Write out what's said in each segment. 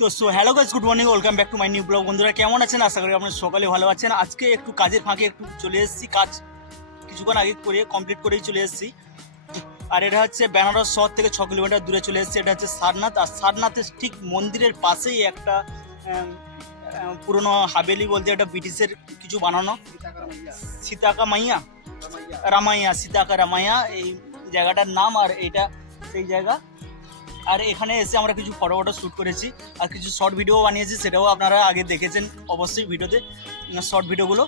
তো hello guys, good morning, welcome back to my new blog. বন্ধুরা কেমন আছেন? আশা করি আপনারা সকালে ভালো আছেন। আজকে একটু কাজের ফাঁকে একটু চলে এসেছি, কাজ কিছুক্ষণ আগে করে কমপ্লিট করেই চলে এসেছি। আর এটা হচ্ছে বেনারস শহর থেকে 6 কিলোমিটার দূরে চলে এসেছি। এটা হচ্ছে সারনাথ। আর সারনাথের ঠিক মন্দিরের পাশেই একটা পুরনো হাভেলি বলতে একটা ব্রিটিশের কিছু বানানো সীতাকা মাইয়া রামাইয়া, সীতাকা রামাইয়া এই জায়গাটার নাম। আর এইটা সেই জায়গা। আর এখানে এসে আমরা কিছু ফটো শ্যুট করেছি আর কিছু শর্ট ভিডিও বানিয়েছি, সেটাও আপনারা আগে দেখেছেন অবশ্যই ভিডিওতে, শর্ট ভিডিওগুলো।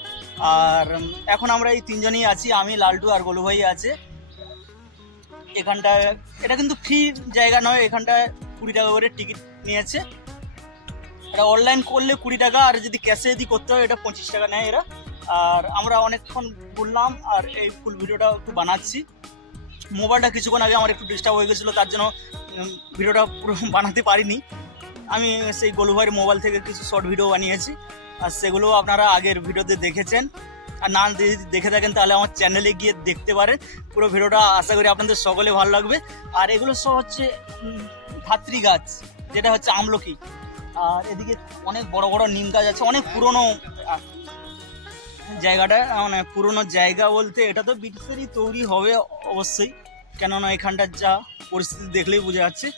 আর এখন আমরা এই তিনজনই আছি, আমি, লালটু আর গোলু ভাই আছে এখানটায়। এটা কিন্তু ফ্রি জায়গা নয়, এখানটায় 20 টাকা করে টিকিট নিয়েছে। এটা অনলাইন করলে 20 টাকা, আর যদি ক্যাশে যদি করতে হয় এটা 25 টাকা নেয় এরা। আর আমরা অনেকক্ষণ ঘুরলাম আর এই ফুল ভিডিওটা একটু বানাচ্ছি। মোবাইলটা কিছুক্ষণ আগে আমার একটু ডিস্টার্ব হয়ে গেছিলো, তার জন্য ভিডিওটা পুরো বানাতে পারিনি। আমি সেই গোলু ভাইয়ের মোবাইল থেকে কিছু শর্ট ভিডিও বানিয়েছি, আর সেগুলো আপনারা আগের ভিডিওতে দেখেছেন। আর না যদি দেখে থাকেন তাহলে আমার চ্যানেলে গিয়ে দেখতে পারেন পুরো ভিডিওটা। আশা করি আপনাদের সকলে ভালো লাগবে। আর এগুলো সব হচ্ছে ধাত্রী গাছ, যেটা হচ্ছে আমলকি। আর এদিকে অনেক বড় বড় নিম গাছ আছে, অনেক পুরনো জায়গাটা, মানে পুরনো জায়গা বলতে এটা তো ব্রিটিশেরই তৈরি হবে অবশ্যই, কেননা এখানটার যা পরিস্থিতি দেখলেই বোঝা যাচ্ছে।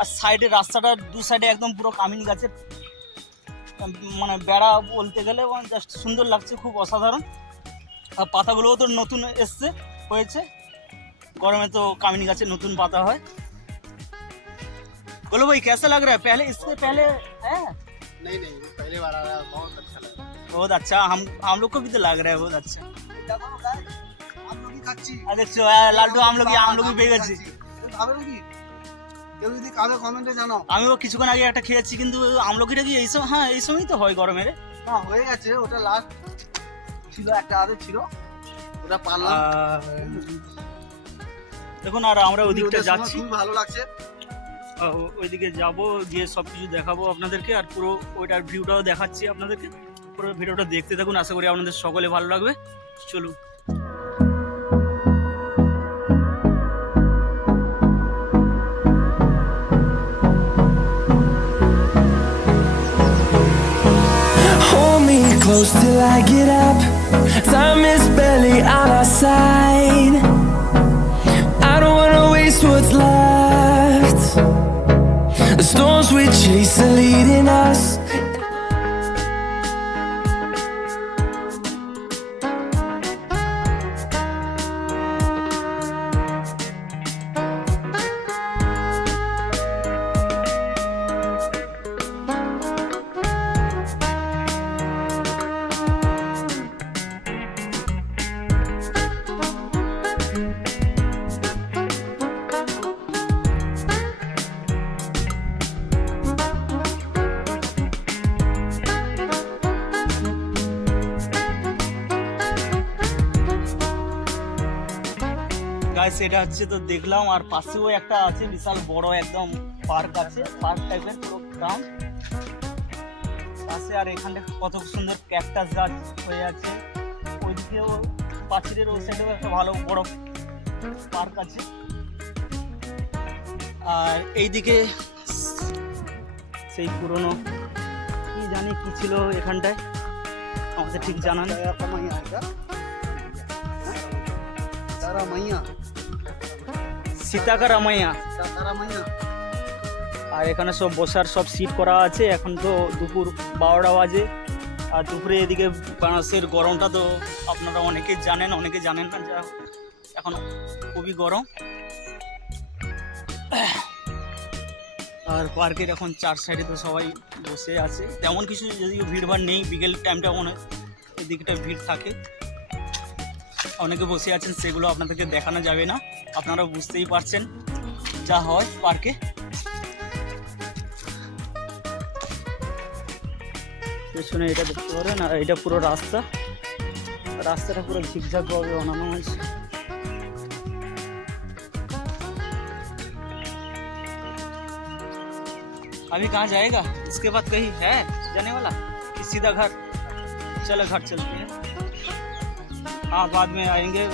আর সাইডে রাস্তাটা দু সাইডে একদম পুরো কামিন গাছের মানে বেড়া বলতে গেলে জাস্ট সুন্দর লাগছে, খুব অসাধারণ। আর পাতাগুলোও তো নতুন হয়েছে, গরমে তো কামিনী গাছের নতুন পাতা হয়। बोलो भाई कैसा लग रहा है? पहले इससे पहले है? नहीं पहले बार आ रहा है, बहुत अच्छा लगा। बहुत अच्छा, हम लोग को भी तो लग रहा है बहुत अच्छा। আমলকি খাচ্ছি। দেখছো লালটু আমলকি পেয়ে গেছি। খাবে নাকি? কেউ যদি খাবে কমেন্টে জানাও। আমিও কিছুক্ষণ আগে একটা খেয়েছি, কিন্তু আমলকিটা কি এইসব, হ্যাঁ এই সময়ই তো হয় গরমের। না হয়ে গেছে, ওটা লাস্ট ছিল, একটা আরো ছিল, ওটা পারলাম। দেখুন, আর আমরা ওইদিকটা যাচ্ছি, খুব ভালো লাগছে। ওইদিকে যাব, গিয়ে সব কিছু দেখাবো আপনাদেরকে, আর পুরো ওইটার ভিউটাও দেখাচ্ছি আপনাদেরকে। পুরো ভিডিওটা দেখতে থাকুন, আশা করি আপনাদের সকলে ভালো লাগবে। চলুন। Hold me close till I get up. Time is barely on our side. I don't wanna waste what's left. The storms we chase are leading us. Guys, এটা হচ্ছে তো দেখলাম, আর পাশেও একটা আছে বিশাল বড় একদম পার্ক আছে, পার্ক টাইপের পুরো গ্রাউন্ড পাশে। আর এখানে কত সুন্দর ক্যাকটাস গাছ হয়ে আছে। ওইদিকেও পাখিরের ওই সাইডেও একটা ভালো বড় পার্ক আছে। আর এইদিকে সেই পুরনো কি জানি কি ছিল এখানটায়, আমাদের ঠিক জানা নেই। সীতাকা রামাইয়া। আর এখানে সব বসার সব সিট করা আছে। এখন তো দুপুর 12টা বাজে, আর দুপুরে এদিকে বানারসের গরমটা তো আপনারা অনেকে জানেন, অনেকে জানেন না, যা এখন খুবই গরম। আর পার্কের এখন 4 সাইডে তো সবাই বসে আছে, তেমন কিছু যদিও ভিড়ভাড় নেই। বিকেল টাইমটা অনেক এদিকটা ভিড় থাকে, অনেকে বসে আছেন, সেগুলো আপনাদেরকে দেখানো যাবে না, আপনারা বুঝতেই পারছেন যা হয় পার্কে। পেছনে এটা দেখতে পারেন, আর এটা পুরো রাস্তাটা পুরো ঝিকঝাক ভাবে বানানো হয়েছে। अभी कहाँ जाएगा? इसके बाद कहीं है जाने वाला कि सीधा घर? चलो घर चलते हैं। हाँ, बाद में आएंगे।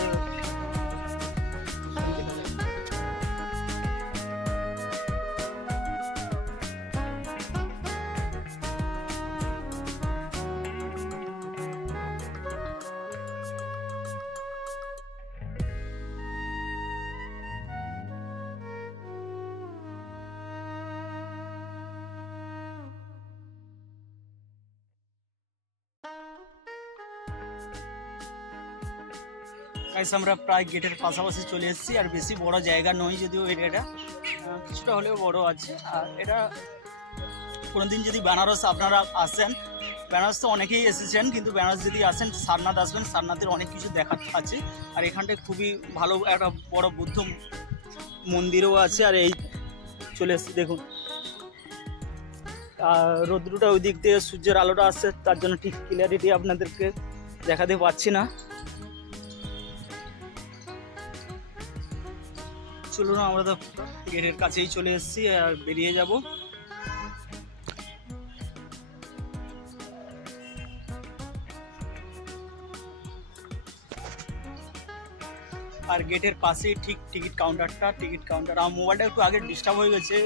গাইস আমরা প্রায় গেটের পাশাপাশি চলে এসেছি, আর বেশি বড় জায়গা নয় যদিও এরিয়াটা, কিছুটা হলেও বড় আছে। আর এটা কোনোদিন যদি বেনারস আপনারা আসেন, বেনারস তো অনেকেই এসেছেন, কিন্তু বেনারস যদি আসেন সারনাথ আসবেন, সারনাথের অনেক কিছু দেখার আছে। আর এখানটায় খুবই ভালো একটা বড় বুদ্ধ মন্দিরও আছে। আর এই চলে এসেছি দেখুন, আর রৌদ্রটা ওই দিক দিয়ে সূর্যের আলোটা আসছে, তার জন্য ঠিক ক্লিয়ারিটি আপনাদেরকে দেখাতে পাচ্ছি না। চলুন আমরা তো গেটের কাছেই চলে এসেছি, আর বেরিয়ে যাব। আর গেটের পাশেই ঠিক টিকিট কাউন্টার। আমার মোবাইলটা একটু আগে ডিস্টার্ব হয়ে গেছে,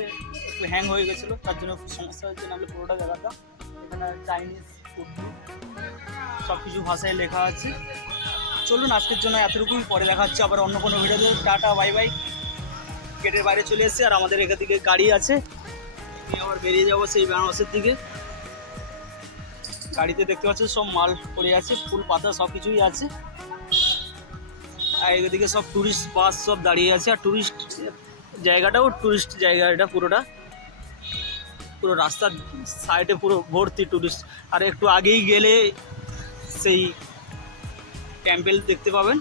একটু হ্যাং হয়ে গেছিলো, তার জন্য একটু সমস্যা হয়েছে, নাহলে পুরোটা দেখাতাম। এখানে চাইনিজ, উর্দু সব কিছু ভাষায় লেখা আছে। চলুন আজকের জন্য এতটুকুই, পরে দেখা হচ্ছে আবার অন্য কোনো ভিডিওতে। Tata, bye bye. গেটের বাইরে চলে এসেছি, আর আমাদের এখান থেকে গাড়ি আছে, আমি আবার বেরিয়ে যাবো সেই বেনারসের দিকে। গাড়িতে দেখতে পাচ্ছি সব মাল পড়ে আছে, ফুল পাতা সব কিছুই আছে। আর এদিকে সব টুরিস্ট বাস সব দাঁড়িয়ে আছে, আর টুরিস্ট জায়গাটাও টুরিস্ট জায়গা, এটা পুরোটা পুরো রাস্তার সাইডে পুরো ভর্তি টুরিস্ট। আর একটু আগেই গেলে সেই টেম্পল দেখতে পাবেন।